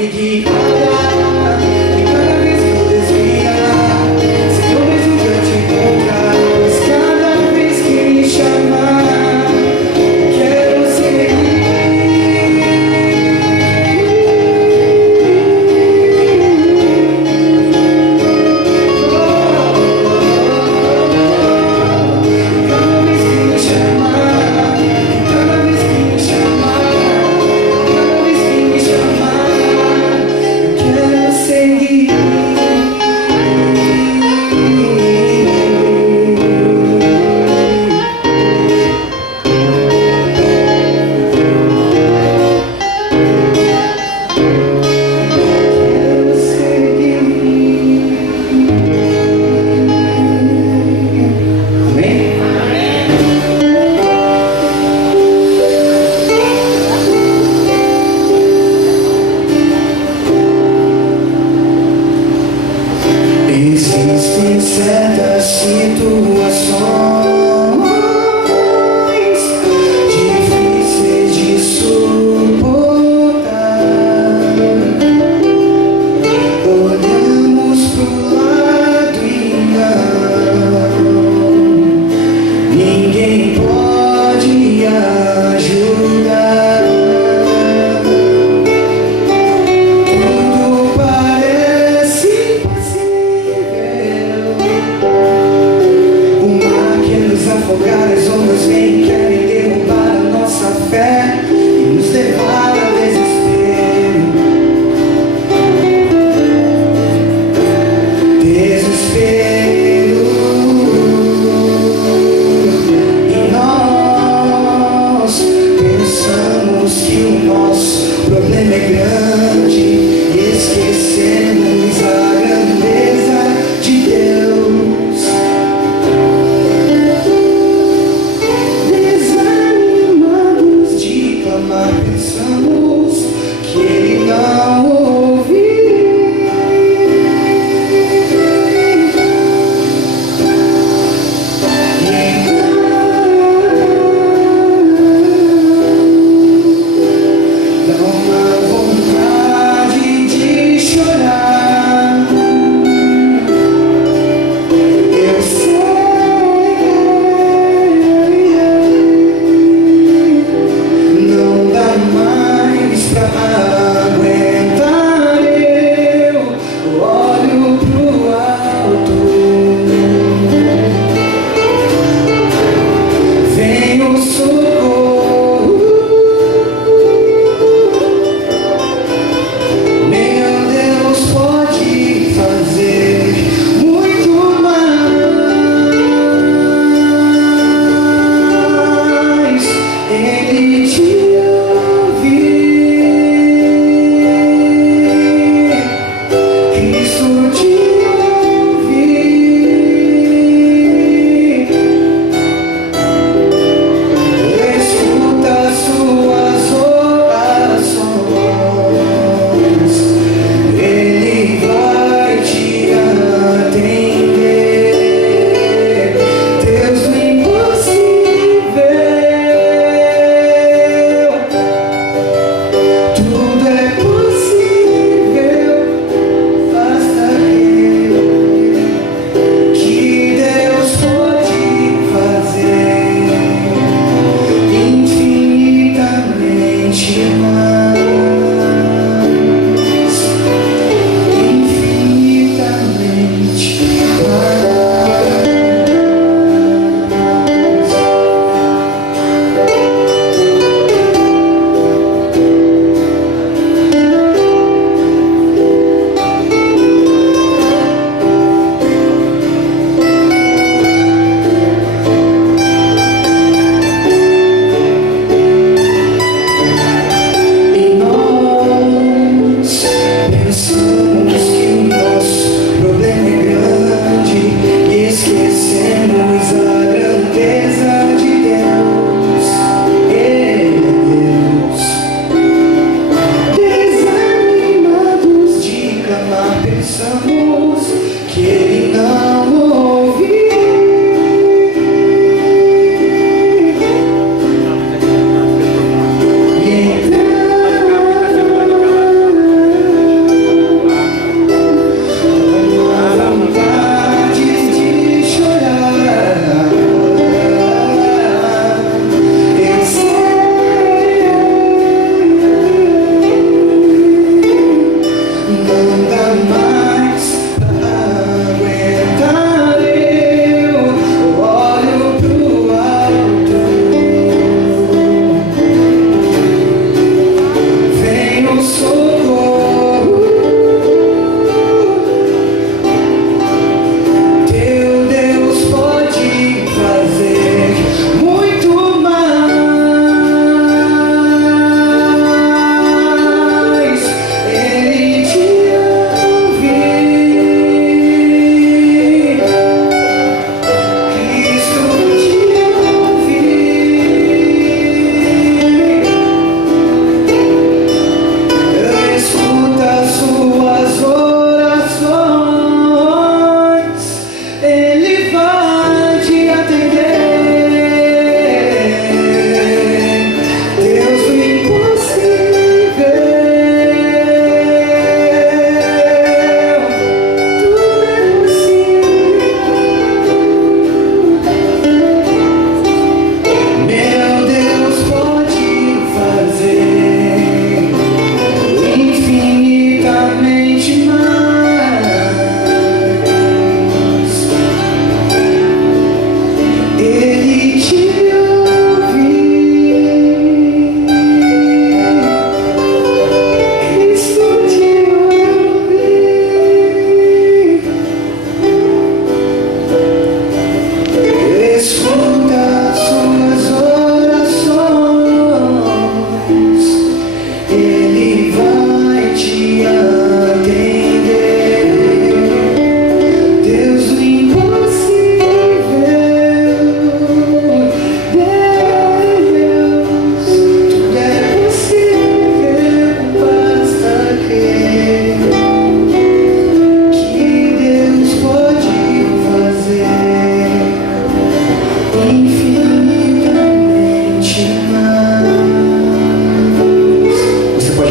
me guia. E cada vez que eu desviar, Senhor, mesmo que eu te encontrar, pois cada vez que me chamar, quero seguir. Existem certas situações difíceis de suportar. Olhamos pro lado e não, ninguém pode ajudar. Tudo parece afogar, as ondas vêm, querem derrubar a nossa fé e nos levar ao desespero. Desespero. E nós pensamos que o nosso problema é grande e esquecemos a grandeza de Deus. Pensamos que Ele não ouviu. Dá uma vontade de chorar. Eu sei. Não dá mais pra aguentar, eu olho pro alto. Vem o socorro.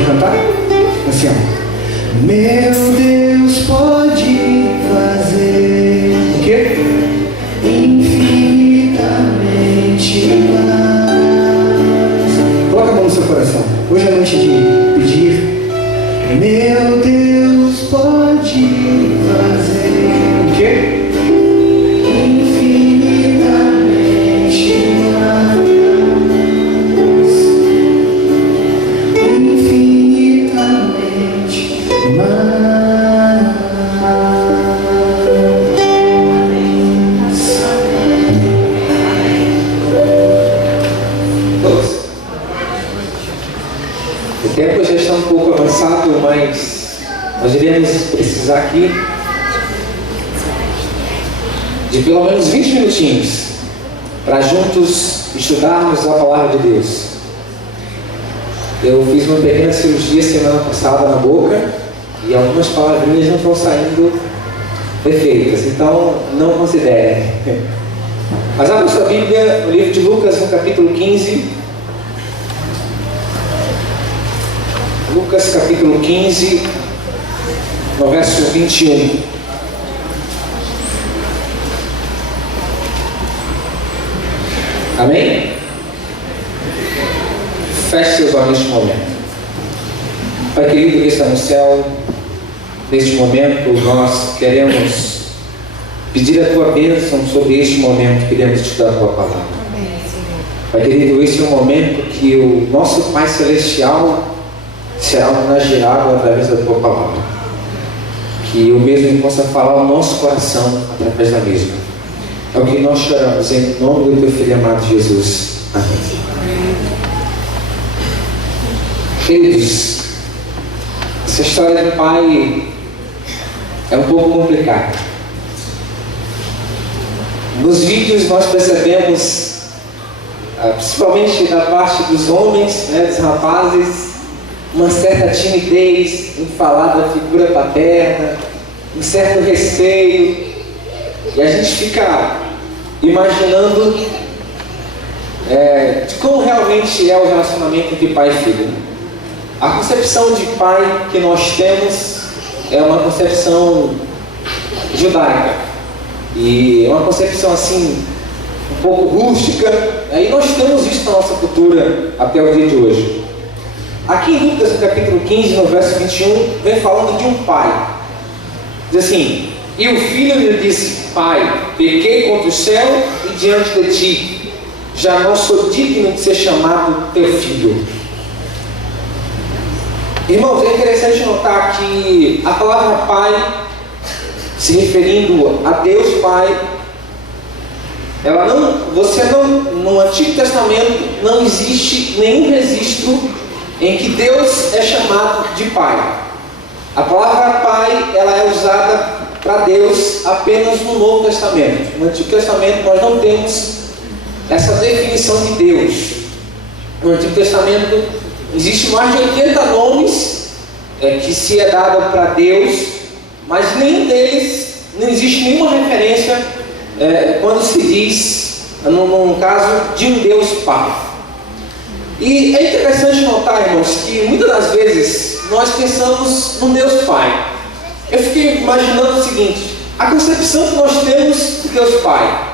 cantar? Assim, ó. Meu Deus pode fazer o quê? Infinitamente mais. Coloca a mão no seu coração. Hoje é noite de pedir. Meu Deus pode fazer o quê? O tempo já está um pouco avançado, mas nós iremos precisar aqui de pelo menos 20 minutinhos para juntos estudarmos a palavra de Deus. Eu fiz uma pequena cirurgia semana passada na boca e algumas palavrinhas não estão saindo perfeitas, então não considerem. Mas abra sua Bíblia no livro de Lucas, no capítulo 15. Lucas capítulo 15, no verso 21. Amém? Feche seus olhos neste momento. Pai querido que está no céu, neste momento nós queremos pedir a Tua bênção sobre este momento, queremos estudar a Tua palavra. Pai querido, este é um momento que o nosso Pai Celestial será homenageado através da Tua palavra. Que o mesmo possa falar ao nosso coração através da mesma. É o que nós choramos em nome do Teu Filho amado Jesus. Amém. Queridos, essa história do pai é um pouco complicada. Nos vídeos nós percebemos, principalmente da parte dos homens, dos rapazes, uma certa timidez em falar da figura paterna, um certo receio, e a gente fica imaginando de como realmente é o relacionamento entre pai e filho. A concepção de pai que nós temos é uma concepção judaica, e é uma concepção assim, um pouco rústica, e nós temos isso na nossa cultura até o dia de hoje. Aqui em Lucas, no capítulo 15, no verso 21, vem falando de um pai. Diz assim: e o filho lhe disse: Pai, pequei contra o céu e diante de ti, já não sou digno de ser chamado teu filho. Irmãos, é interessante notar que a palavra pai, se referindo a Deus Pai, no Antigo Testamento não existe nenhum registro em que Deus é chamado de Pai. A palavra Pai, ela é usada para Deus apenas no Novo Testamento. No Antigo Testamento nós não temos essa definição de Deus. No Antigo Testamento existe mais de 80 nomes que se é dado para Deus, mas nenhum deles, não existe nenhuma referência quando se diz, no caso, de um Deus Pai. E é interessante notar, irmãos, que muitas das vezes nós pensamos no Deus Pai. Eu fiquei imaginando o seguinte: a concepção que nós temos de Deus Pai.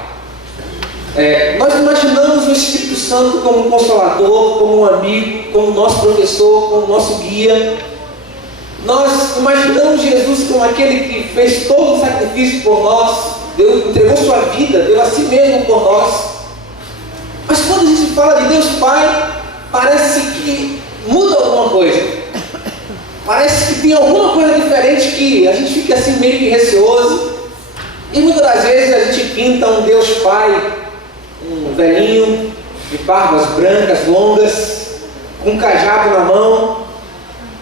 Nós imaginamos o Espírito Santo como um consolador, como um amigo, como nosso professor, como nosso guia. Nós imaginamos Jesus como aquele que fez todo o sacrifício por nós, entregou sua vida, deu a si mesmo por nós. Mas quando a gente fala de Deus Pai, parece que muda alguma coisa. Parece que tem alguma coisa diferente que a gente fica assim meio que receoso. E muitas das vezes a gente pinta um Deus Pai, um velhinho, de barbas brancas, longas, com um cajado na mão,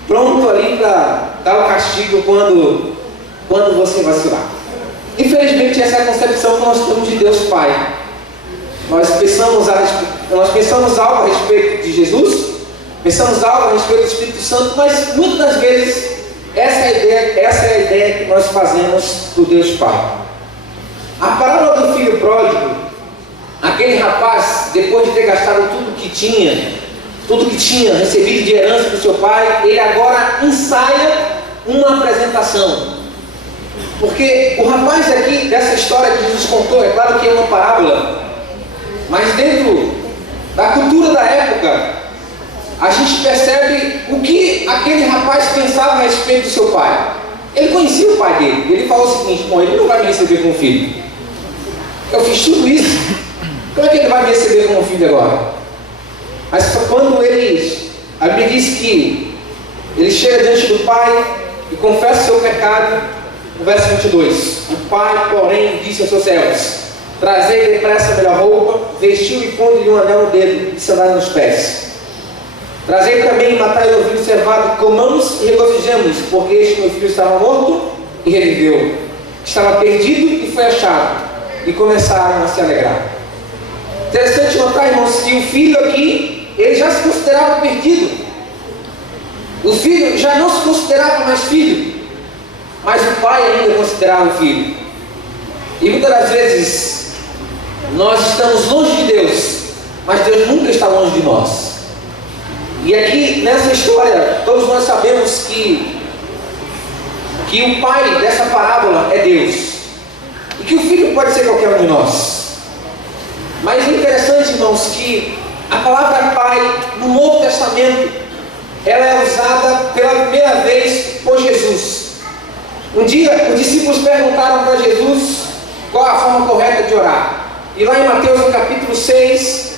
pronto ali para dar o castigo quando você vacilar. Infelizmente essa é a concepção que nós temos de Deus Pai. Nós pensamos algo a respeito de Jesus, pensamos algo a respeito do Espírito Santo, mas muitas das vezes essa é a ideia que nós fazemos do Deus Pai. A parábola do filho pródigo, aquele rapaz, depois de ter gastado tudo que tinha, tudo que tinha recebido de herança do seu pai, ele agora ensaia uma apresentação. Porque o rapaz aqui, dessa história que Jesus contou, é claro que é uma parábola, mas dentro da cultura da época, a gente percebe o que aquele rapaz pensava a respeito do seu pai. Ele conhecia o pai dele, ele falou o seguinte: bom, ele não vai me receber como filho. Eu fiz tudo isso, como é que ele vai me receber como filho agora? Mas quando a Bíblia diz que ele chega diante do pai e confessa o seu pecado, no verso 22, o pai, porém, disse aos seus servos: trazei depressa a melhor roupa, vestiu e pondo-lhe um anel no dedo e sandália nos pés. Trazei também e matai o novilho cevado, comamos e regozijemos, porque este meu filho estava morto e reviveu, estava perdido e foi achado, e começaram a se alegrar. Interessante notar, irmãos, que o filho aqui, ele já se considerava perdido. O filho já não se considerava mais filho, mas o pai ainda considerava o filho. E muitas das vezes nós estamos longe de Deus, mas Deus nunca está longe de nós. E aqui nessa história, todos nós sabemos que o pai dessa parábola é Deus, e que o filho pode ser qualquer um de nós. Mas é interessante, irmãos, que a palavra pai no Novo Testamento, ela é usada pela primeira vez por Jesus. Um dia os discípulos perguntaram para Jesus qual a forma correta de orar. E lá em Mateus, no capítulo 6,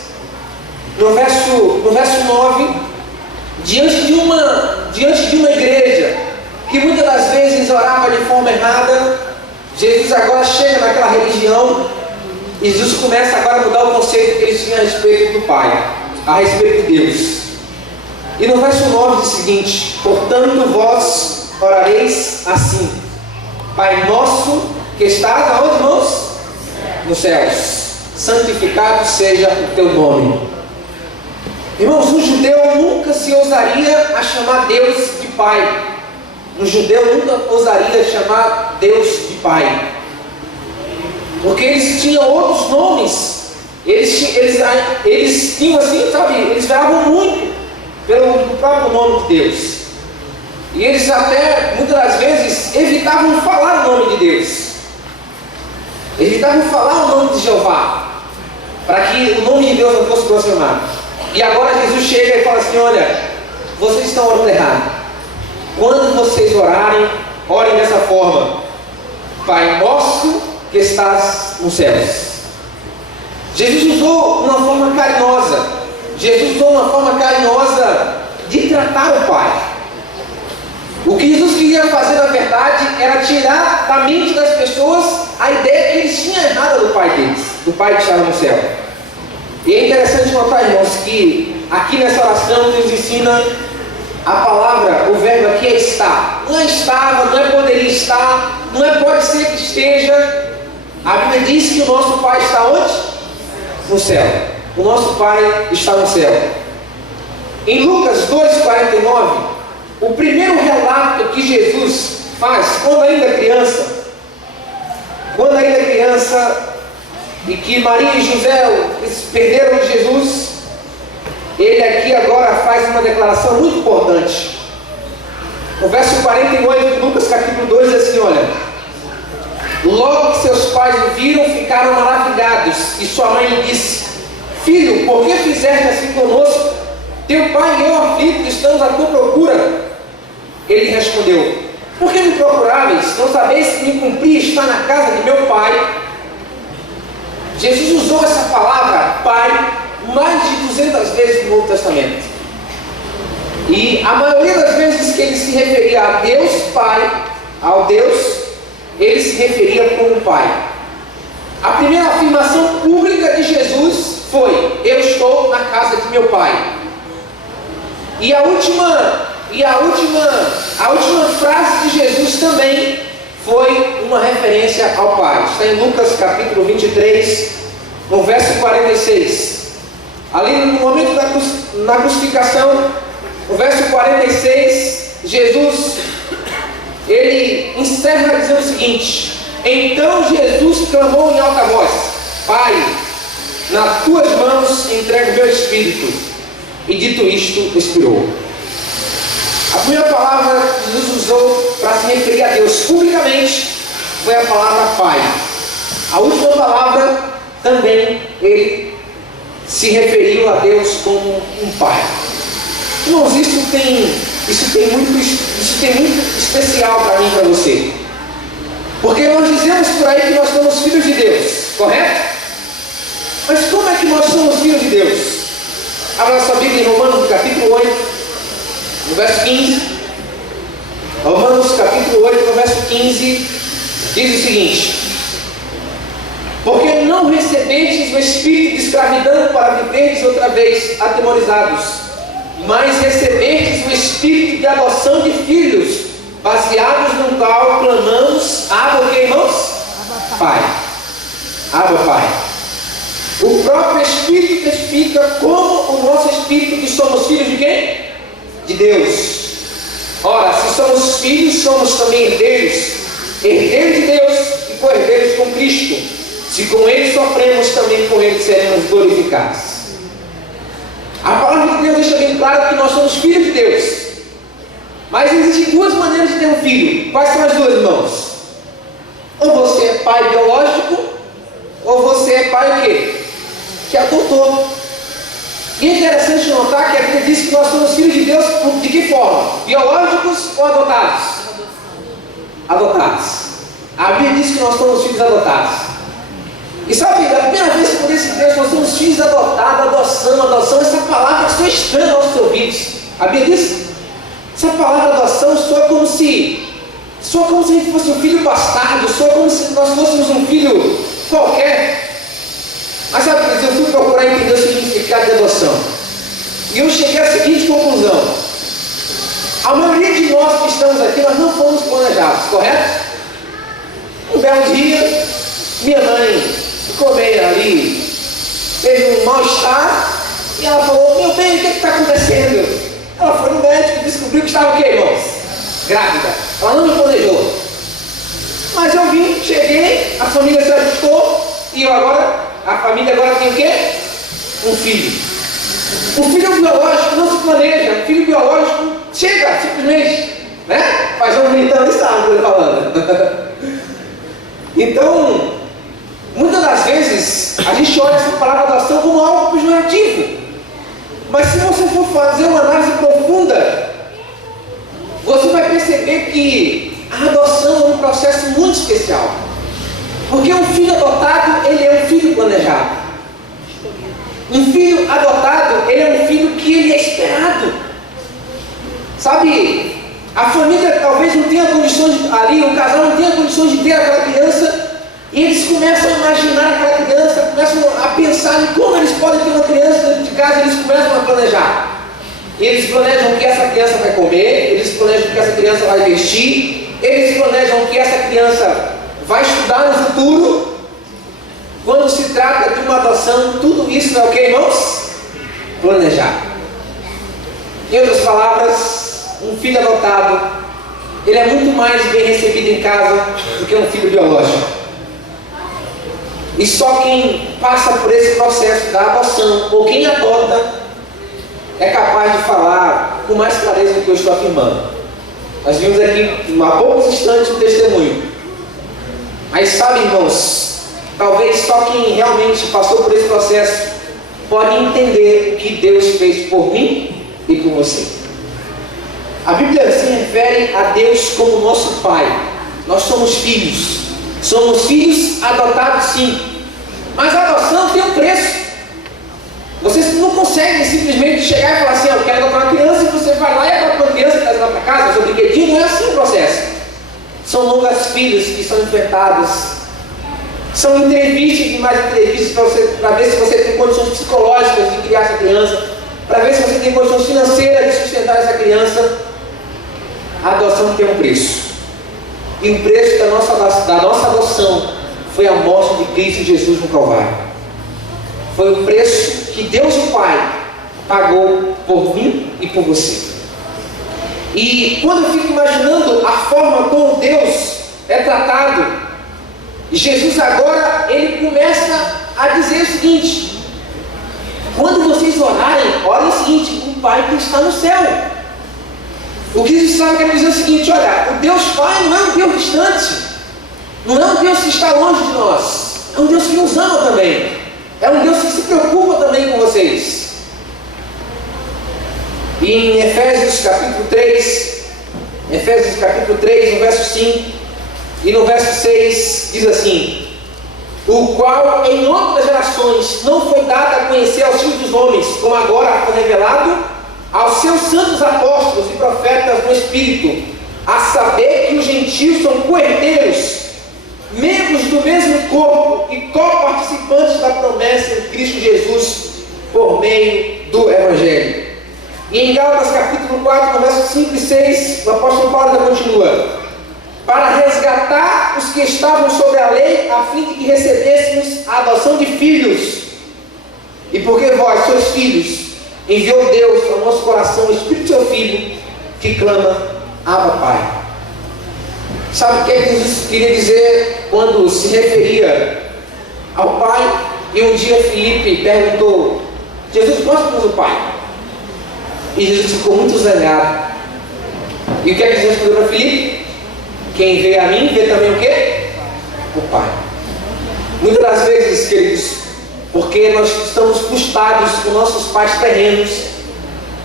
no verso 9, diante de uma igreja que muitas das vezes orava de forma errada, Jesus agora chega naquela religião e Jesus começa agora a mudar o conceito que eles tinham a respeito do Pai, a respeito de Deus. E no verso 9 diz o seguinte: portanto vós orareis assim: Pai nosso que estás aonde, irmãos? Nos céus, santificado seja o teu nome. Irmãos, um judeu nunca se ousaria a chamar Deus de Pai. Um judeu nunca ousaria chamar Deus de Pai, porque eles tinham outros nomes. Eles tinham assim, sabe, eles velavam muito pelo próprio nome de Deus. E eles até, muitas das vezes, evitavam falar o nome de Deus. Evitavam falar o nome de Jeová, para que o nome de Deus não fosse blasfemado. E agora Jesus chega e fala assim: olha, vocês estão orando errado. Quando vocês orarem, orem dessa forma: Pai nosso que estás nos céus. Jesus usou uma forma carinhosa. Jesus usou uma forma carinhosa de tratar o Pai. O que Jesus queria fazer, na verdade, era tirar da mente das pessoas a ideia que eles tinham errada do Pai deles, do Pai que estava no céu. E é interessante notar, irmãos, que aqui nessa oração nos ensina a palavra, o verbo aqui é estar. Não é estava, não é poderia estar, não é pode ser que esteja. A Bíblia diz que o nosso Pai está onde? No céu. O nosso Pai está no céu. Em Lucas 2,49, o primeiro relato que Jesus faz, quando ainda criança, e que Maria e José perderam de Jesus, ele aqui agora faz uma declaração muito importante. No verso 48 de Lucas capítulo 2 diz assim: olha, logo que seus pais o viram, ficaram maravilhados, e sua mãe lhe disse: filho, por que fizeste assim conosco? Teu pai e eu aflitos estamos à tua procura. Ele respondeu: por que me procuráveis? Não sabeis que me cumpria estar na casa de meu pai? Jesus usou essa palavra Pai mais de 200 vezes no Novo Testamento. E a maioria das vezes que ele se referia a Deus Pai, ao Deus, ele se referia como Pai. A primeira afirmação pública de Jesus foi: eu estou na casa de meu Pai. E a última frase de Jesus também foi uma referência ao Pai. Está em Lucas capítulo 23, no verso 46. Ali no momento da crucificação, no verso 46, Jesus, ele encerra dizendo o seguinte: então Jesus clamou em alta voz: Pai, nas tuas mãos entrego o meu espírito. e dito isto, expirou. A primeira palavra que Jesus usou para se referir a Deus publicamente foi a palavra Pai. A última palavra também ele se referiu a Deus como um Pai. Irmãos, isso tem muito especial para mim e para você. Porque nós dizemos por aí que nós somos filhos de Deus, correto? Mas como é que nós somos filhos de Deus? Abra sua Bíblia em Romanos capítulo 8, no verso 15. Romanos capítulo 8, no verso 15, diz o seguinte: porque não recebestes o espírito de escravidão para viverdes outra vez atemorizados, mas recebestes o espírito de adoção de filhos, baseados no qual clamamos, Abba, o que, irmãos? Pai. Abba, Pai. O próprio Espírito testifica como o nosso Espírito que somos filhos de quem? De Deus. Ora, se somos filhos, somos também herdeiros. Herdeiros de Deus e co-herdeiros com Cristo. Se com Ele sofremos, também com Ele seremos glorificados. A palavra de Deus deixa bem claro que nós somos filhos de Deus. Mas existem duas maneiras de ter um filho. Quais são as duas, irmãos? Ou você é pai biológico, ou você é pai o quê? Que adotou. E é interessante notar que a Bíblia diz que nós somos filhos de Deus de que forma? Biológicos ou adotados? Adotados. A Bíblia diz que nós somos filhos adotados. E sabe, a primeira vez que eu conheci Deus, nós somos filhos adotados, adoção, essa palavra soa estranha aos seus ouvidos. A Bíblia diz, essa palavra adoção soa como se a gente fosse um filho bastardo, soa como se nós fôssemos um filho qualquer. Mas sabe, eu fui procurar entender o significado de adoção. E eu cheguei à seguinte conclusão: a maioria de nós que estamos aqui, nós não fomos planejados, correto? Um belo dia, minha mãe ficou meio ali, teve um mal-estar, e ela falou: meu bem, o que está acontecendo? Ela foi no médico e descobriu que estava o quê, irmãos? Grávida. Ela não me planejou. Mas eu vim, cheguei, a família se ajustou, e a família agora tem o quê? Um filho. O filho biológico não se planeja, o filho biológico chega, simplesmente, né? Faz um bonitão e sabe o que eu estou falando. Então, muitas das vezes, a gente olha essa palavra adoção como algo pejorativo. Mas se você for fazer uma análise profunda, você vai perceber que a adoção é um processo muito especial. Porque um filho adotado, ele é um filho planejado. Um filho adotado, ele é um filho que ele é esperado. Sabe, a família talvez não tenha condições, o casal não tenha condições de ter aquela criança, e eles começam a imaginar aquela criança, começam a pensar em como eles podem ter uma criança dentro de casa, eles começam a planejar. Eles planejam o que essa criança vai comer, eles planejam o que essa criança vai vestir, eles planejam o que essa criança vai estudar no futuro. Quando se trata de uma adoção, tudo isso é o que, irmãos? Planejar. Em outras palavras, um filho adotado, ele é muito mais bem recebido em casa do que um filho biológico. E só quem passa por esse processo da adoção, ou quem adota, é capaz de falar com mais clareza do que eu estou afirmando. Nós vimos aqui, há poucos instantes, um testemunho. Mas sabe, irmãos, talvez só quem realmente passou por esse processo pode entender o que Deus fez por mim e por você. A Bíblia se refere a Deus como nosso Pai. Nós somos filhos. Somos filhos adotados, sim. Mas a adoção tem um preço. Vocês não conseguem simplesmente chegar e falar assim: eu quero adotar uma criança, e você vai lá e adota uma criança e traz lá para casa, seu brinquedinho. Não é assim o processo. São longas filas que são enfrentadas. São entrevistas e mais entrevistas para ver se você tem condições psicológicas de criar essa criança, para ver se você tem condições financeiras de sustentar essa criança. A adoção tem um preço. E o preço da nossa adoção foi a morte de Cristo Jesus no Calvário. Foi o preço que Deus o Pai pagou por mim e por você. E quando eu fico imaginando a forma como Deus é tratado, Jesus agora, ele começa a dizer o seguinte: Quando vocês orarem, orem o seguinte: o Pai que está no céu. O que Jesus sabe quer dizer o seguinte: olha, o Deus Pai não é um Deus distante, não é um Deus que está longe de nós, é um Deus que nos ama também, é um Deus que se preocupa também com vocês. E em Efésios capítulo 3, no verso 5 e no verso 6, diz assim: o qual em outras gerações não foi dado a conhecer aos filhos dos homens, como agora foi revelado aos seus santos apóstolos e profetas no Espírito, a saber que os gentios são co-herdeiros, membros do mesmo corpo e co-participantes da promessa de Cristo Jesus por meio do Evangelho. E em Gálatas capítulo 4, no verso 5 e 6, o apóstolo Paulo continua: para resgatar os que estavam sob a lei, a fim de que recebêssemos a adoção de filhos. E porque vós sois filhos, enviou Deus ao nosso coração o Espírito do seu Filho, que clama: Abba, Pai. Sabe o que Jesus queria dizer quando se referia ao Pai? E um dia Filipe perguntou: Jesus, mostra-nos o Pai. E Jesus ficou muito zangado. E o que Jesus respondeu para Filipe? Quem vê a mim, vê também o quê? O Pai. Muitas das vezes, queridos, porque nós estamos frustrados com nossos pais terrenos,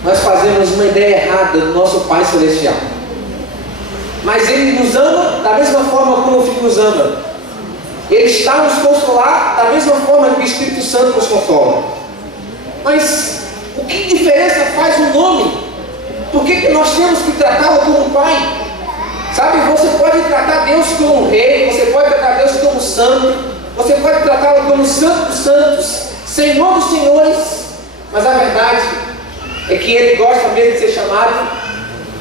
nós fazemos uma ideia errada do nosso Pai Celestial. Mas Ele nos ama da mesma forma como o Filho nos ama. Ele está a nos consolar da mesma forma que o Espírito Santo nos consola. Mas o que diferença faz o nome? Por que nós temos que tratá-lo como Pai? Sabe, você pode tratar Deus como um rei, você pode tratar Deus como santo, você pode tratá-lo como Santo dos Santos, Senhor dos Senhores, mas a verdade é que Ele gosta mesmo de ser chamado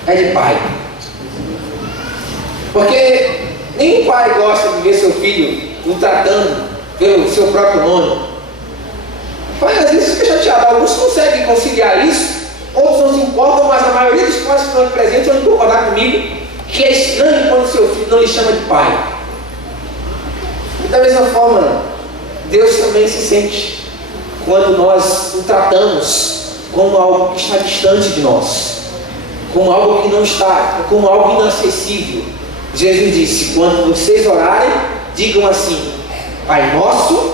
de Pai. Porque nenhum pai gosta de ver seu filho o tratando pelo seu próprio nome. Pai, às vezes fica chateado, alguns conseguem conciliar isso, outros não se importam, mas a maioria dos pais que estão aqui presentes vão concordar comigo que é estranho quando seu filho não lhe chama de pai. E da mesma forma, Deus também se sente quando nós o tratamos como algo que está distante de nós, como algo que não está, como algo inacessível. Jesus disse: quando vocês orarem, digam assim: Pai nosso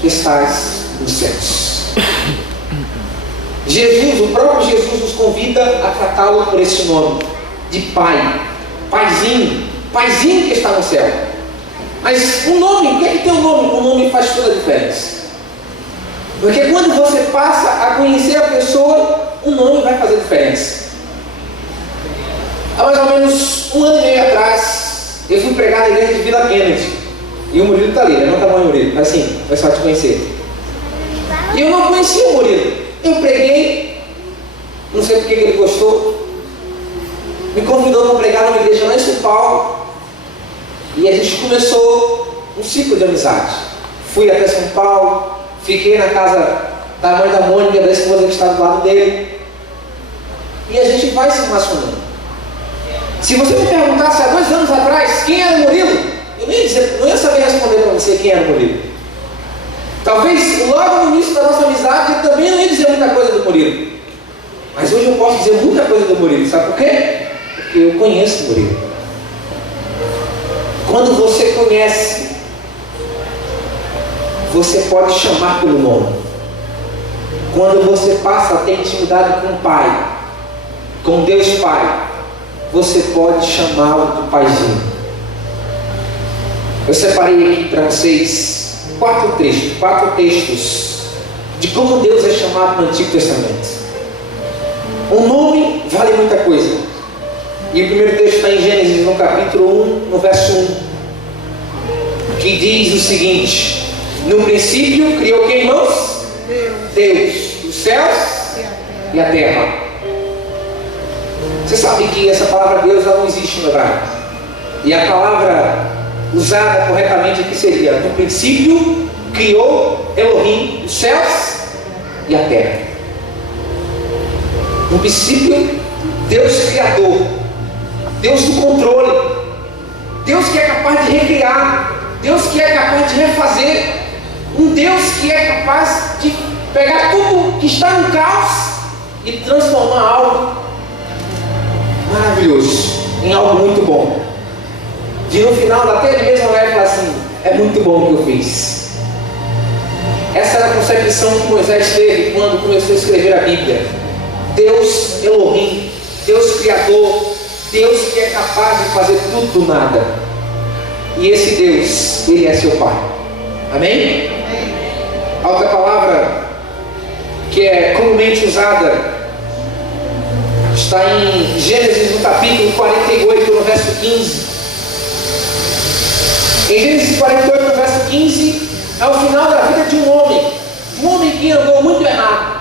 que estás nos céus. Jesus, o próprio Jesus nos convida a tratá-lo por esse nome de Pai, Paizinho, Paizinho que está no céu. Mas o nome, o que é que tem o nome? O nome faz toda a diferença. Porque quando você passa a conhecer a pessoa, o nome vai fazer diferença. Há mais ou menos 1 ano e meio atrás, eu fui pregar na igreja de Vila Kennedy. E o Murilo está ali, não está bom, Murilo, mas sim, vai só te conhecer. E eu não conhecia o Murilo. Eu preguei, não sei porque que ele gostou, me convidou para pregar numa igreja lá em São Paulo. E a gente começou um ciclo de amizade. Fui até São Paulo, fiquei na casa da mãe da Mônica, da esposa que está do lado dele. E a gente vai se relacionando. Se você me perguntasse há 2 anos atrás quem era o Murilo, eu não ia saber responder para você quem era o Murilo. Talvez logo no início da nossa amizade eu também não ia dizer muita coisa do Murilo. Mas hoje eu posso dizer muita coisa do Murilo. Sabe por quê? Porque eu conheço o Murilo. Quando você conhece, você pode chamar pelo nome. Quando você passa a ter intimidade com o Pai, com Deus Pai, você pode chamá-lo de Paizinho. Eu separei aqui para vocês 4 textos de como Deus é chamado no Antigo Testamento. O nome vale muita coisa. E o primeiro texto está em Gênesis, no capítulo 1, no verso 1, que diz o seguinte: no princípio criou quem, irmãos? Deus, os céus e a terra. Você sabe que essa palavra Deus ela não existe no hebraico. E a palavra usada corretamente aqui seria: no princípio criou Elohim os céus e a terra. No princípio, Deus Criador, Deus do controle, Deus que é capaz de recriar, Deus que é capaz de refazer, um Deus que é capaz de pegar tudo que está no caos e transformar algo maravilhoso em algo muito bom. De no final, até ele mesmo vai falar assim: é muito bom o que eu fiz. Essa era a concepção que Moisés teve quando começou a escrever a Bíblia. Deus Elohim, Deus Criador, Deus que é capaz de fazer tudo do nada. E esse Deus, Ele é seu Pai. Amém? A outra palavra que é comumente usada está em Gênesis, no capítulo 48, no verso 15. Em Gênesis 48, no verso 15, é o final da vida de um homem que andou muito errado,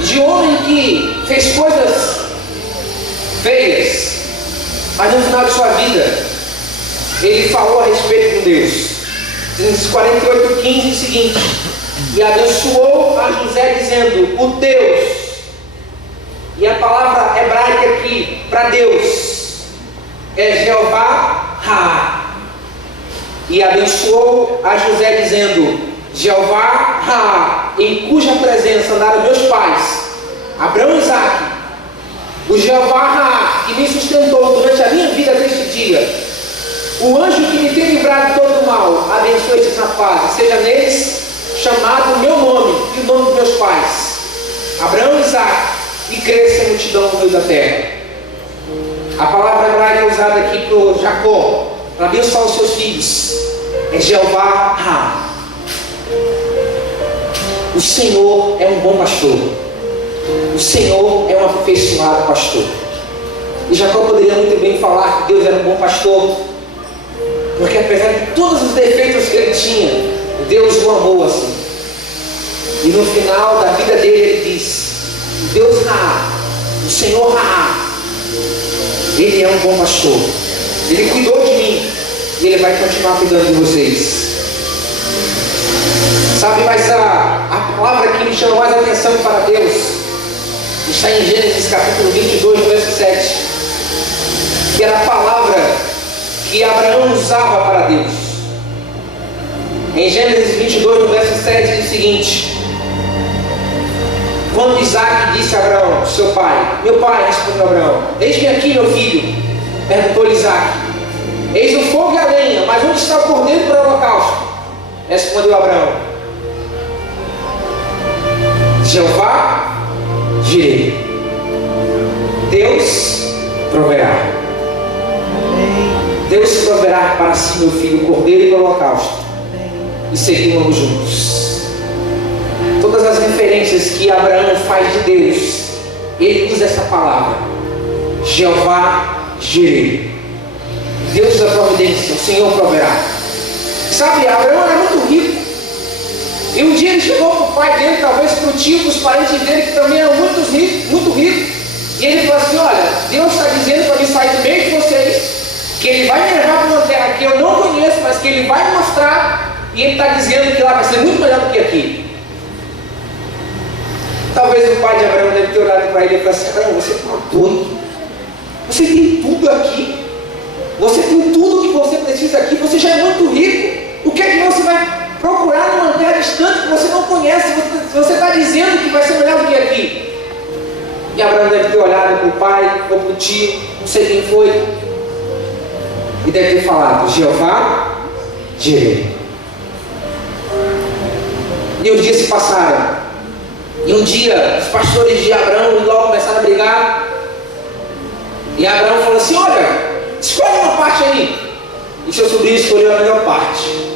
de um homem que fez coisas feias, mas no final de sua vida, ele falou a respeito de Deus. Gênesis 48, 15, o seguinte: e abençoou a José, dizendo: o Deus, e a palavra hebraica aqui para Deus é Jeová Ra. E abençoou a José, dizendo: Jeová Ra, em cuja presença andaram meus pais, Abraão e Isaque, o Jeová Ra, que me sustentou durante a minha vida até este dia, o anjo que me tem livrado de todo o mal, abençoe esses rapazes, seja neles chamado o meu nome e o nome dos meus pais, Abraão e Isaque, e cresça a multidão no meio da terra. A palavra hebraica usada aqui por Jacó para abençoar os seus filhos é Jeová Ra. O Senhor é um bom pastor. O Senhor é um aperfeiçoado pastor. E Jacó poderia muito bem falar que Deus era um bom pastor, porque apesar de todos os defeitos que ele tinha, Deus o amou assim. E no final da vida dele ele diz: Deus Ra, o Senhor Ra, Ele é um bom pastor. Ele cuidou de mim e Ele vai continuar cuidando de vocês. Sabe, mas a palavra que me chama mais atenção para Deus está em Gênesis capítulo 22, verso 7, que era a palavra que Abraão usava para Deus. Em Gênesis 22, no verso 7, diz o seguinte: quando Isaque disse a Abraão, seu pai: meu pai, respondeu Abraão, eis-me aqui, meu filho. Perguntou-lhe Isaque: eis o fogo e a lenha, mas onde está o cordeiro para o holocausto? Respondeu Abraão: Jeová Jireh, Deus proverá. Deus proverá para si, meu filho, o cordeiro e o holocausto, e seguimos juntos. Todas as referências que Abraão faz de Deus, ele usa essa palavra: Jeová Jireh, Deus da providência, o Senhor proverá. Sabe, Abraão era muito rico, e um dia ele chegou para o pai dele, talvez para o tio, para os parentes dele, que também eram muito ricos, e ele falou assim: olha, Deus está dizendo para mim sair do meio de vocês, que Ele vai me levar para uma terra que eu não conheço, mas que Ele vai me mostrar, e Ele está dizendo que lá vai ser muito melhor do que aqui. Talvez o pai de Abraão deve ter olhado para ele e falado assim: Abraão, você está doido? Você tem tudo aqui, você tem tudo que você precisa aqui, você já é muito rico. O que é que você vai procurar numa terra distante que você não conhece? Você está dizendo que vai ser melhor do que aqui. E Abraão deve ter olhado para o pai ou para o tio, não sei quem foi, e deve ter falado: Jeová Jireh. E os dias se passaram. E um dia os pastores de Abraão e Ló começaram a brigar. E Abraão falou assim: olha, escolhe uma parte aí. E seu sobrinho escolheu a melhor parte.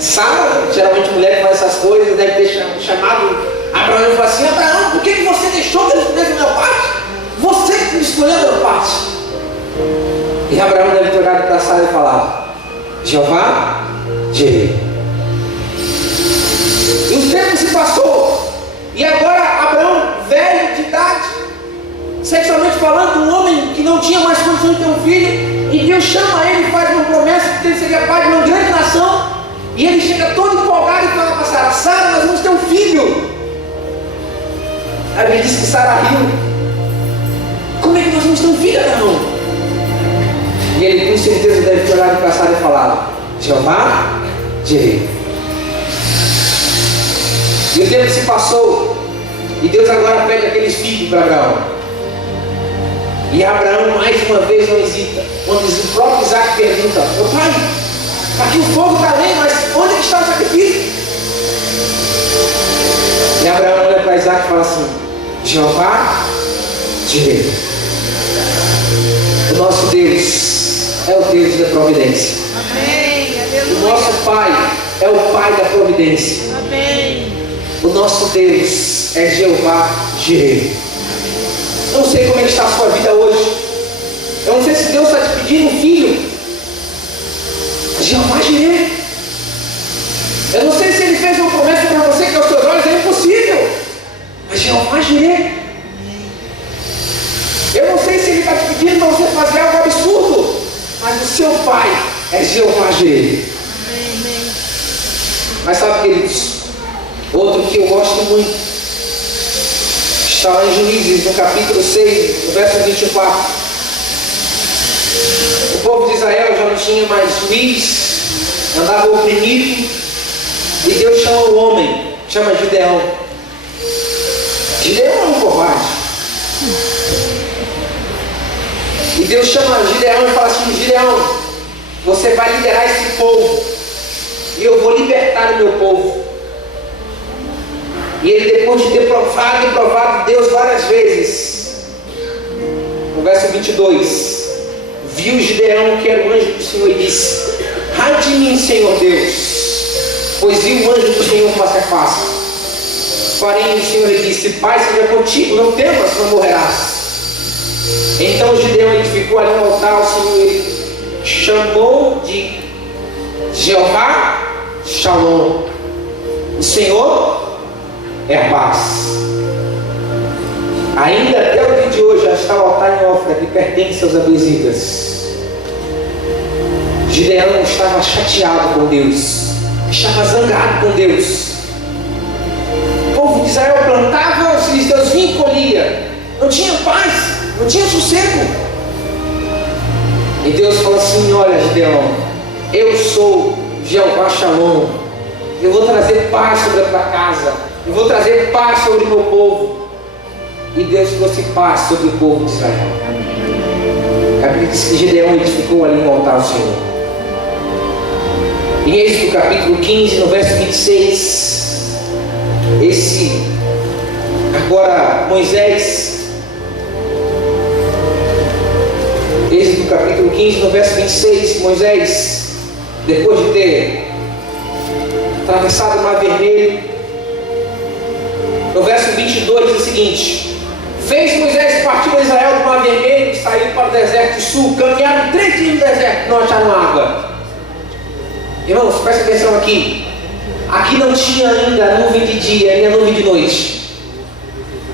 Sara, geralmente mulher que faz essas coisas, deve ter chamado Abraão e falou assim: Abraão, por que você deixou que ele escolhesse a melhor parte? Você que escolheu a melhor parte. E Abraão deve ter olhado para Sara e falado: Jeová Jireh. E o tempo se passou. E agora Abraão, velho de idade, sexualmente falando, um homem que não tinha mais condição de ter um filho, e Deus chama ele e faz uma promessa que ele seria pai de uma grande nação, e ele chega todo empolgado e fala para Sara: Sara, nós vamos ter um filho. A Bíblia diz que Sara riu: como é que nós vamos ter um filho, Abraão? E ele com certeza deve ter olhado para Sara e falado: Jeová Jireh. E o tempo se passou, e Deus agora pede aqueles filhos para Abraão. E Abraão mais uma vez não hesita. Quando o próprio Isaac pergunta: meu pai, aqui o fogo está além, mas onde é que está o sacrifício? E Abraão olha para Isaac e fala assim: Jeová Jireh, o nosso Deus é o Deus da providência. Amém. O nosso Pai é o Pai da providência. Amém. O nosso Deus é Jeová Jireh. Eu não sei como é que está a sua vida hoje. Eu não sei se Deus está te pedindo um filho. Jeová Jireh. Eu não sei se Ele fez uma promessa para você que aos seus olhos é impossível. Mas Jeová Jireh. Eu não sei se Ele está te pedindo para você fazer algo absurdo. Mas o seu Pai é Jeová Jireh. Mas sabe, queridos, outro que eu gosto muito está lá em Juízes, no capítulo 6, no verso 24. O povo de Israel já não tinha mais juiz, andava oprimido, e Deus chama o homem, chama Gideão. Gideão é um covarde. E Deus chama Gideão e fala assim: Gideão, você vai liderar esse povo, e eu vou libertar o meu povo. E ele, depois de ter provado e provado Deus várias vezes, no verso 22, viu Gideão que era o anjo do Senhor e disse: ai de mim, Senhor Deus, pois vi o anjo do Senhor face a face. Porém o Senhor lhe disse: Pai seja contigo, não temas, não morrerás. Então Gideão edificou ali um altar ao Senhor, ele chamou de Jeová Shalom. O Senhor é a paz. Ainda até o dia de hoje já está o altar em Ofra, que pertence aos abiesitas. Gideão estava chateado com Deus, estava zangado com Deus. O povo de Israel plantava, os filisteus vinham e colhia. Não tinha paz, não tinha sossego. E Deus falou assim: olha, Gideão, eu sou Jeová Shalom. Eu vou trazer paz sobre a tua casa, eu vou trazer paz sobre o meu povo. E Deus trouxe paz sobre o povo de Israel. A Bíblia diz que Gideão edificou ali um altar ao Senhor. Em Êxodo capítulo 15, no verso 26, agora Moisés, Êxodo capítulo 15, no verso 26, Moisés, depois de ter atravessado o Mar Vermelho, no verso 22 diz o seguinte: fez Moisés partir de Israel do Mar Vermelho e saiu para o deserto sul. Caminharam 3 dias no deserto, não acharam água. Irmãos, presta atenção aqui. Aqui não tinha ainda nuvem de dia, nem a nuvem de noite.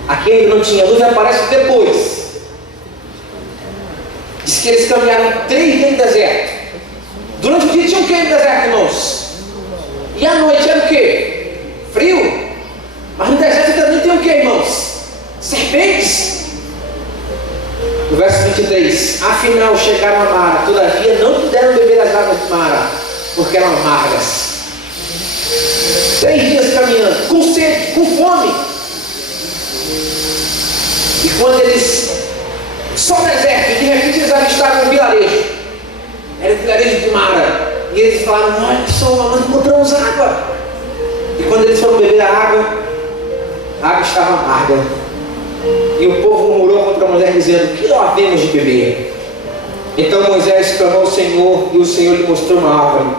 Aqui ainda não tinha, a nuvem aparece depois. Diz que eles caminharam 3 dias no deserto. Durante o dia tinha o que no deserto, irmãos? E à noite era o que? Frio. Mas no deserto também tem o que, irmãos? Serpentes. No verso 23: afinal chegaram a Mara, todavia não puderam beber as águas de Mara, porque eram amargas. 3 dias caminhando, com sede, com fome. E quando eles, só deserto, e de repente eles avistaram um vilarejo. Era o vilarejo de Mara. E eles falaram: olha só, nós encontramos água. E quando eles foram beber a água estava amarga. E o povo murmurou contra Moisés, dizendo: que não havemos de beber? Então Moisés clamou ao Senhor, e o Senhor lhe mostrou uma árvore.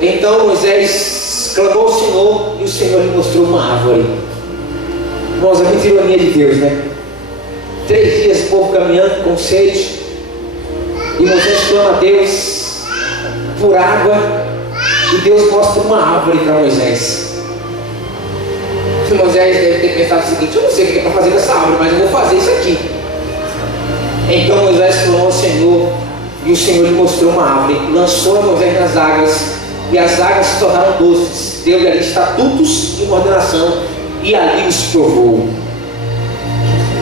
Então Moisés clamou ao Senhor, e o Senhor lhe mostrou uma árvore. Irmãos, é muita ironia de Deus, né? 3 dias o povo caminhando com sede, e Moisés clama a Deus por água, e Deus mostra uma árvore para Moisés. E Moisés deve ter pensado o seguinte: eu não sei o que é para fazer nessa árvore, mas eu vou fazer isso aqui. Então Moisés clamou ao Senhor, e o Senhor lhe mostrou uma árvore, lançou a Moisés nas águas, e as águas se tornaram doces. Deu-lhe ali estatutos e uma ordenação, e ali os provou.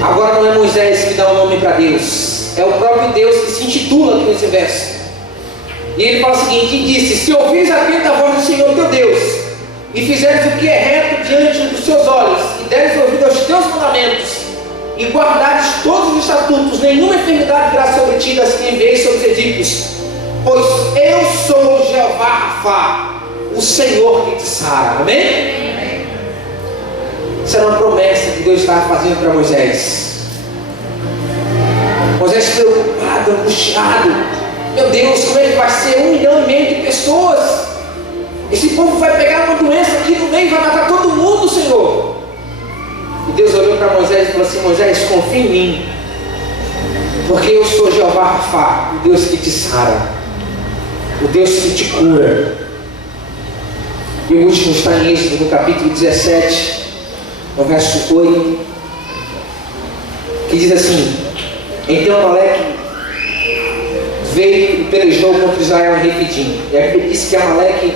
Agora não é Moisés que dá o nome para Deus, é o próprio Deus que se intitula aqui nesse verso. E ele fala o seguinte: e disse: se ouvires atento a voz do Senhor teu Deus, e fizeres o que é reto diante dos teus olhos, e deres ouvido aos teus mandamentos, e guardares todos os estatutos, nenhuma enfermidade virá sobre ti das que enviei sobre os egípcios, pois eu sou Jeová Rafá, o Senhor que te sara. Amém? Isso era uma promessa que Deus estava fazendo para Moisés. Moisés preocupado, angustiado. Meu Deus, como é que vai ser 1,5 milhão de pessoas? Esse povo vai pegar uma doença aqui no meio e vai matar todo mundo, Senhor. E Deus olhou para Moisés e falou assim: Moisés, confia em mim, porque eu sou Jeová Rafá, o Deus que te sara, o Deus que te cura. E o último está em Êxodo, no capítulo 17, no verso 8, que diz assim: então Amaleque veio e pelejou contra Israel em Refidim. E a Bíblia diz que Amaleque,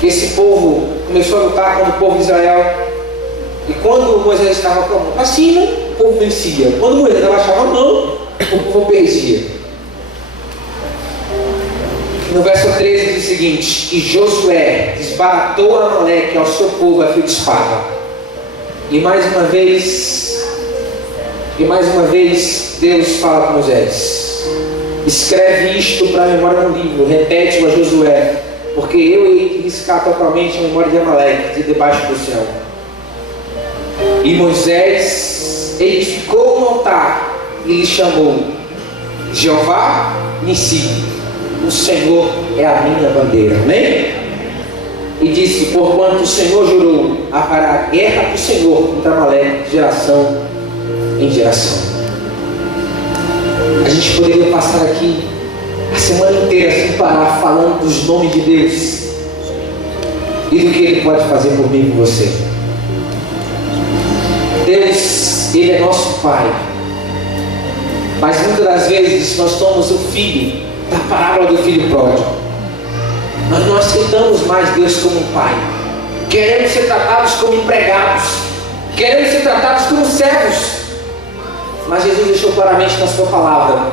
que esse povo começou a lutar contra o povo de Israel. E quando Moisés estava com a mão para cima, o povo vencia. Quando Moisés abaixava a mão, o povo perdia. No verso 13 diz o seguinte: e Josué desbaratou Amaleque ao seu povo a fio de espada. E mais uma vez Deus fala com Moisés: escreve isto para a memória no livro, repete-o a Josué, porque eu hei de riscar totalmente a memória de Amaleque de debaixo do céu. E Moisés edificou um altar e lhe chamou Jeová Nissi, o Senhor é a minha bandeira. Amém? E disse: porquanto o Senhor jurou, haverá guerra para o Senhor contra Amaleque de geração em geração. A gente poderia passar aqui a semana inteira sem parar falando dos nomes de Deus e do que Ele pode fazer por mim e por você. Deus, Ele é nosso Pai, mas muitas das vezes nós somos o filho da parábola do filho pródigo. Nós não aceitamos mais Deus como um Pai, queremos ser tratados como empregados, queremos ser tratados como servos. Mas Jesus deixou claramente na sua palavra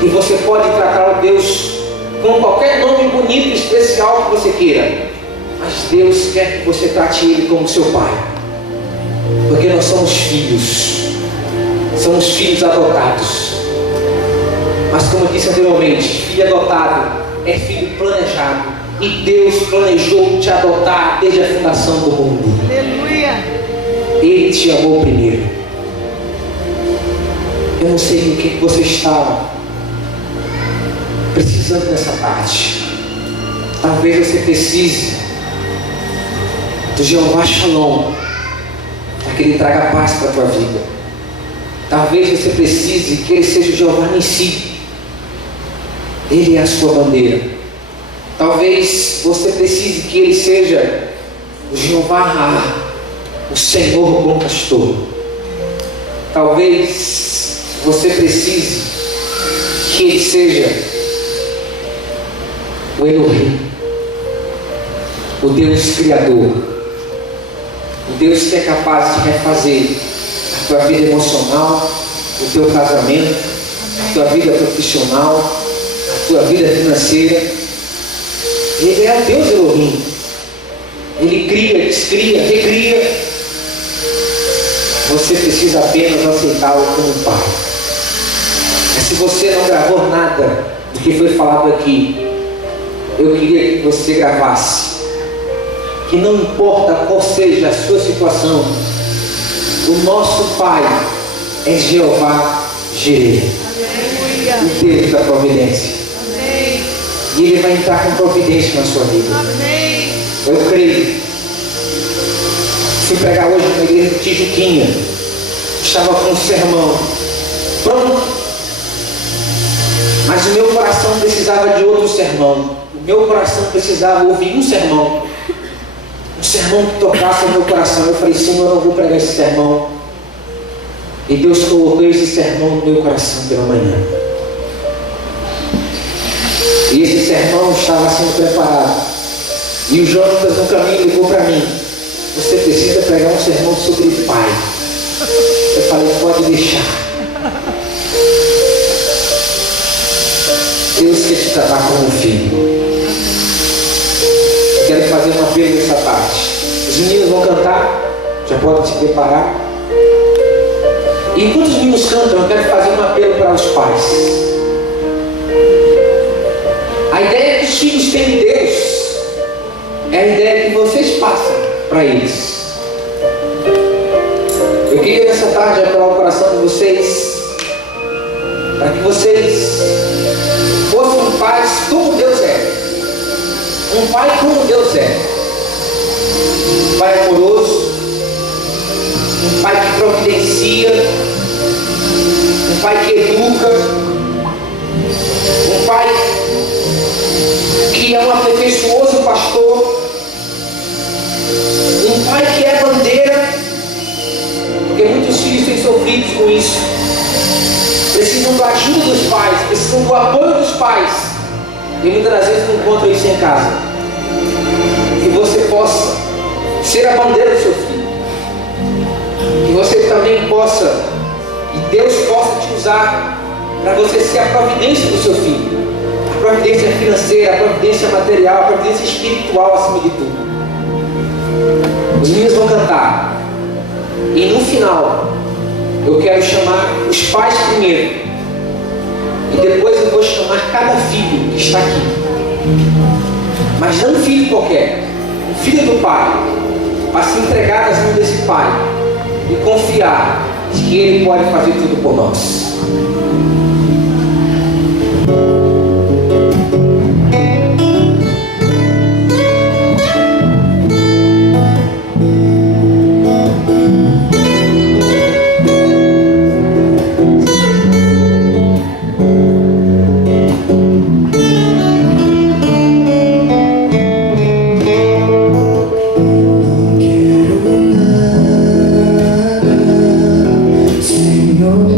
que você pode tratar o Deus com qualquer nome bonito e especial que você queira, mas Deus quer que você trate Ele como seu Pai, porque nós somos filhos adotados. Mas como eu disse anteriormente, filho adotado é filho planejado, e Deus planejou te adotar desde a fundação do mundo. Aleluia! Ele te amou primeiro. Eu não sei do que você está precisando nessa parte. Talvez você precise do Jeová Shalom, para que Ele traga paz para a tua vida. Talvez você precise que Ele seja o Jeová Nissi, Ele é a sua bandeira. Talvez você precise que Ele seja o Jeová Ra, o Senhor bom pastor. Talvez você precise que Ele seja o Elohim, o Deus Criador, o Deus que é capaz de refazer a tua vida emocional, o teu casamento, a tua vida profissional, a tua vida financeira. Ele é o Deus Elohim. Ele cria, descria, recria. Você precisa apenas aceitá-lo como um Pai. Mas se você não gravou nada do que foi falado aqui, eu queria que você gravasse que não importa qual seja a sua situação, o nosso Pai é Jeová Jireh, o Deus da providência. Amém. E Ele vai entrar com providência na sua vida. Amém. Eu creio. Fui pregar hoje na igreja de Tijuquinha. Estava com um sermão pronto, mas o meu coração precisava de outro sermão. O meu coração precisava ouvir um sermão que tocasse no meu coração. Eu falei: Senhor, eu não vou pregar esse sermão. E Deus colocou esse sermão no meu coração pela manhã. E esse sermão estava sendo preparado. E o Jonas no caminho ligou para mim: você precisa pregar um sermão sobre o Pai. Eu falei: pode deixar. Deus quer te tratar como um filho. quero fazer um apelo nessa tarde. Os meninos vão cantar, já podem se preparar. E enquanto os meninos cantam, eu quero fazer um apelo para os pais. A ideia que os filhos têm de Deus é a ideia que vocês passam para eles. Eu queria nessa tarde apelar o coração de vocês, para que vocês fossem pais como Deus é. Um pai como Deus é. Um pai amoroso, um pai que providencia, um pai que educa, um pai que é um aperfeiçooso pastor, um pai que é bandeira, porque muitos filhos têm sofrido com isso. Precisam da ajuda dos pais, precisam do apoio dos pais, e muitas das vezes não encontram isso em casa. Que você possa ser a bandeira do seu filho, que você também possa, e Deus possa te usar para você ser a providência do seu filho, a providência financeira, a providência material, a providência espiritual acima de tudo. Os meninos vão cantar, e no final eu quero chamar os pais primeiro, e depois eu vou chamar cada filho que está aqui, mas não um filho qualquer, um filho do pai, para se entregar nas mãos desse pai e confiar de que ele pode fazer tudo por nós. Senhor.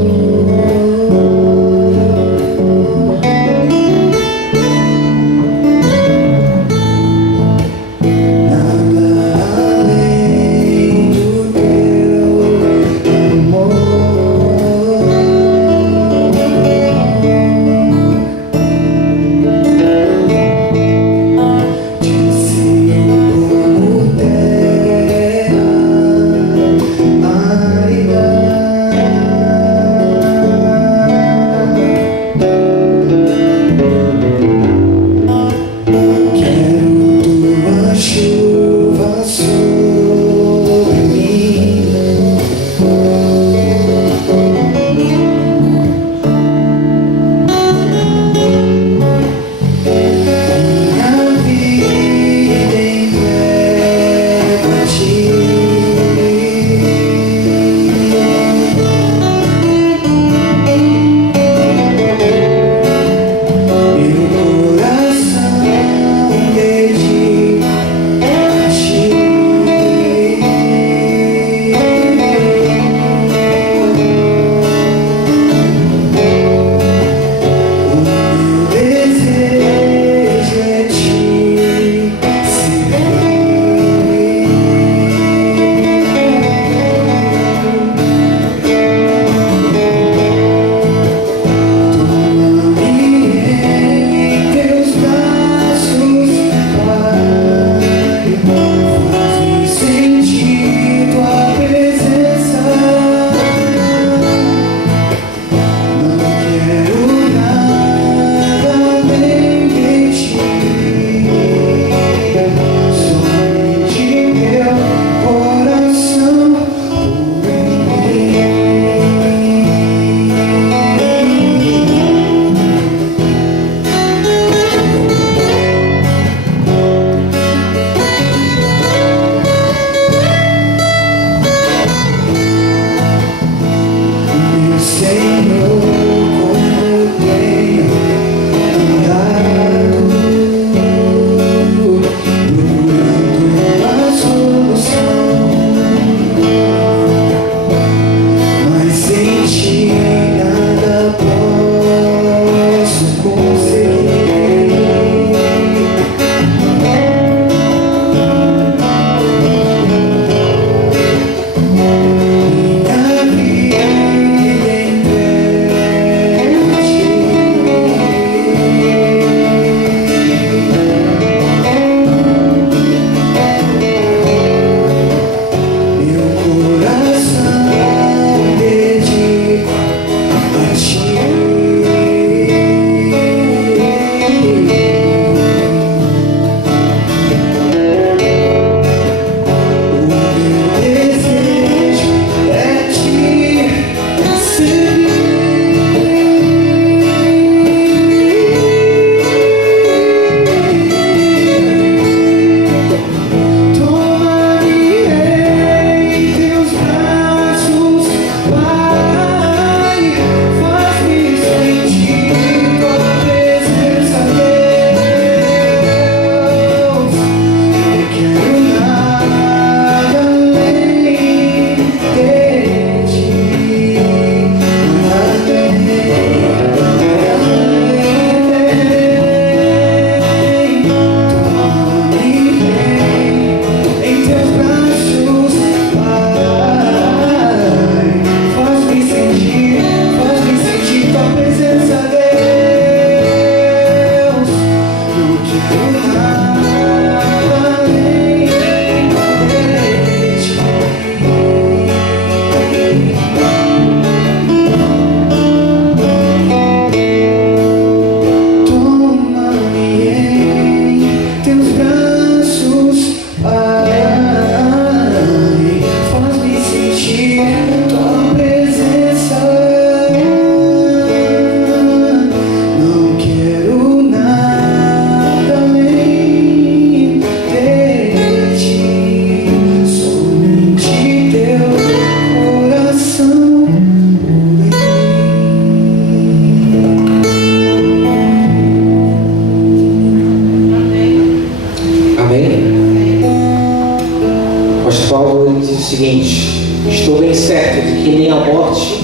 seguinte: estou bem certo de que nem a morte,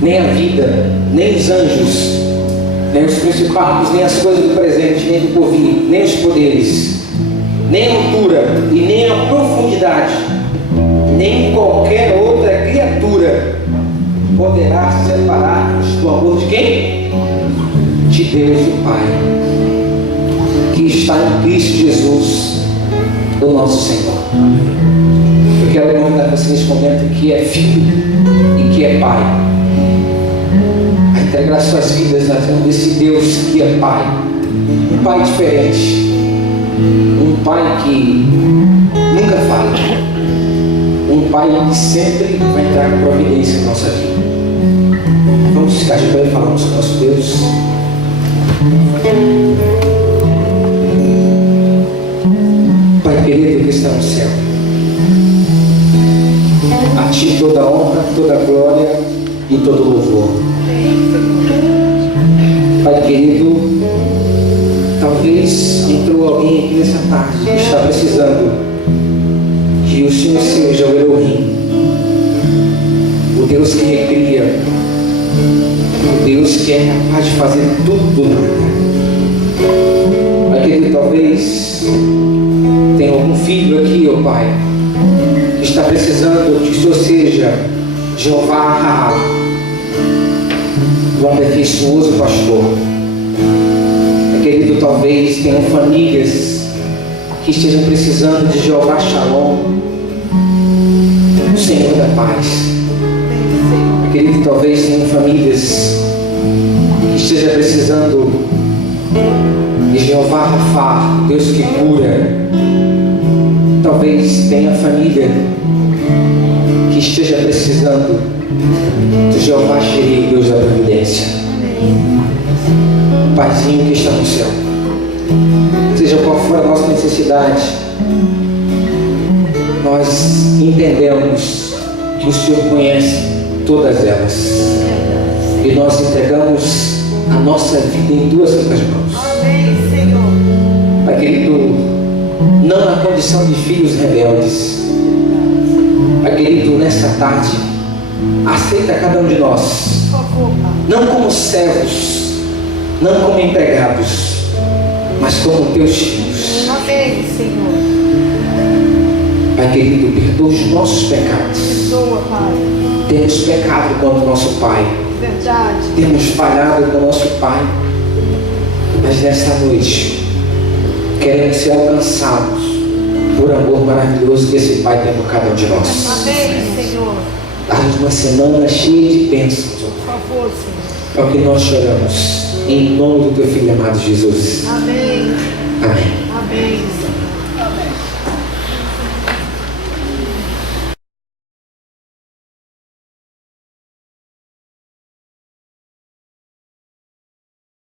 nem a vida, nem os anjos, nem os principados, nem as coisas do presente, nem do porvir, nem os poderes, nem a altura e nem a profundidade, nem qualquer outra criatura poderá separar-nos do amor de quem? De Deus o Pai, que está em Cristo Jesus, o nosso Senhor. Eu quero convidar você nesse momento que é filho e que é pai, a entregar suas vidas nas mãos desse Deus que é pai, um pai diferente, um pai que nunca falha, um pai que sempre vai entrar com providência na nossa vida. Vamos ficar de pé e falarmos com o nosso Deus. Pai querido que está no céu, a Ti toda a honra, toda a glória e todo o louvor. Pai querido, talvez entrou alguém aqui nessa tarde que está precisando que o Senhor seja o Elohim, o Deus que recria, o Deus que é capaz de fazer tudo do nada. Pai querido, talvez tenha algum filho aqui, ó Pai, que está precisando que o Senhor seja Jeová Raá, o abençoado pastor. Pai querido, talvez tenham famílias que estejam precisando de Jeová Shalom, o Senhor da paz. Querido, talvez tenham famílias que estejam precisando de Jeová Rafa, Deus que cura. Talvez tenha família que esteja precisando de Jeová Shiri, Deus da providência. Paizinho que está no céu, seja qual for a nossa necessidade, nós entendemos que o Senhor conhece todas elas, e nós entregamos a nossa vida em Tuas santas mãos. Amém, Senhor. Pai querido, não na condição de filhos rebeldes. Pai querido, nessa tarde, aceita cada um de nós, Por favor, Pai. não como servos, não como empregados, mas como Teus filhos. Amém, Senhor. Pai querido, perdoa os nossos pecados. Perdoa, Pai. Temos pecado contra o nosso Pai, Verdade. temos falhado com o nosso Pai, mas nesta noite queremos ser alcançados por amor maravilhoso que esse Pai tem por cada um de nós. Amém, Senhor. Dá-nos uma semana cheia de bênçãos, Por favor, Senhor. é o que nós choramos, em nome do Teu Filho amado Jesus. Amém. Amém. Amém.